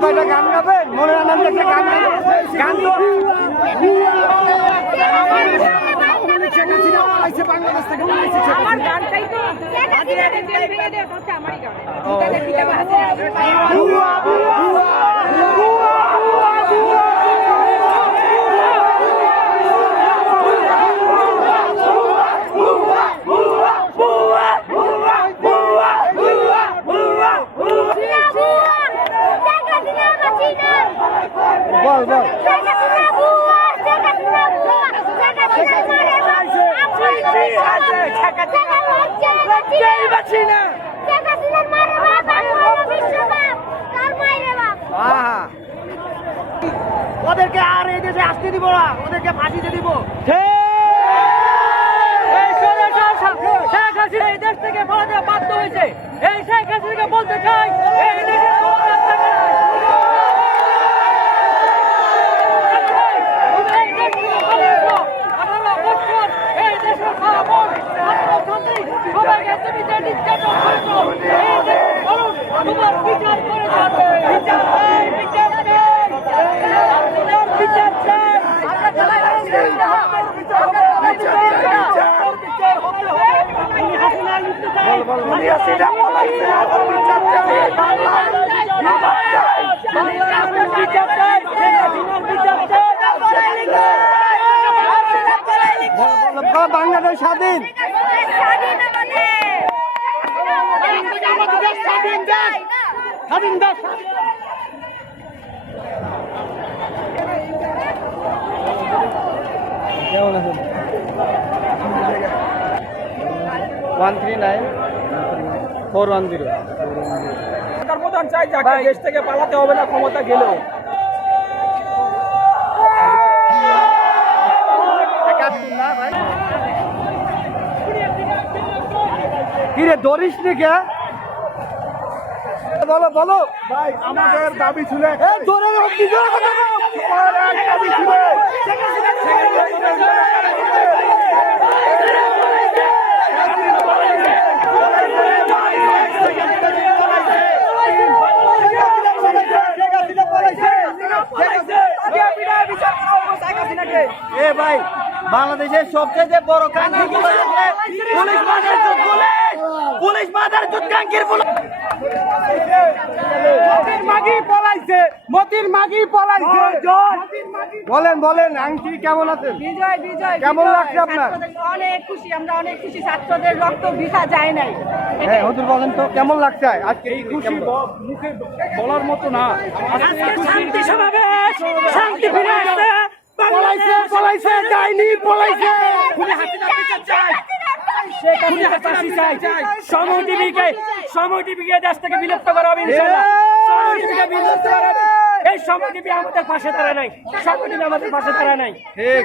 কয়টা গান গাবেন? মনের আনন্দ একটা গান গান তো বাংলাদেশ গানটাই ওদেরকে আর এই দেশে আসতে দিব না ওদেরকে ফাঁসিতে দিব। এই স্বৈরাচার শেখ হাসিনা এই দেশ থেকে পালাতে বাধ্য হয়েছে এই শেখ হাসিনাকে বলতে চাই এই দেশে কোনো রাস্তা নেই। তুমি এই দেশ থেকে পালিয়েছো। আঠারো বছর এই দেশের মা-বোন, ছাত্র-ছাত্রী সবাইকে তুমি যে নির্যাতন করেছ, এই দেশ বলুন, তোমার বিচার করে যাবে। বিচার চাই, বিচার চাই। আপনার বিচার চাই। আমরা সবাই বিচার চাই। বল, বল, বাংলাদেশ স্বাধীন স্বাধীন দেশ কেমন আছেন? One three nine four one zero সরকার প্রধান চাই যাকে দেশ থেকে পালাতে হবে না ক্ষমতা গেলেও কিরে ধরিস নি কে? বলো বলো। ভাই আমাদের দাবি ছিল ধরে রাখবি, ধরে রাখবি। দাবি ছিল। এ ভাই বাংলাদেশের সবচেয়ে বড় কাঙ্ক্ষী পুলিশ পুলিশ কাঙ্ক্ষীর মতির মাগি পলাইছে মতির মাগি পলাইছে। বলেন বলেন আংটি কেমন আছেন? বিজয় বিজয় কেমন লাগছে আপনার? অনেক খুশি আমরা অনেক খুশি ছাত্রদের রক্ত বৃথা যায় নাই। হ্যাঁ হুজুর বলেন তো কেমন লাগছে? আজকে এই খুশি মুখে বলার মতো না। আজকে শান্তি সমাবেশ শান্তি ফিরে আসছে পলাইছে পলাইছে যায়নি পলাইছে। সময় টিভিকে সময় টিভিকে দেশ থেকে বিলুপ্ত করা হবে ইনশাআল্লাহ? সময় টিভিকে বিলুপ্ত করা হবে। এই আমাদের পাশে তারা নাই। সময় টিভি আমাদের পাশে তারা নাই। ঠিক।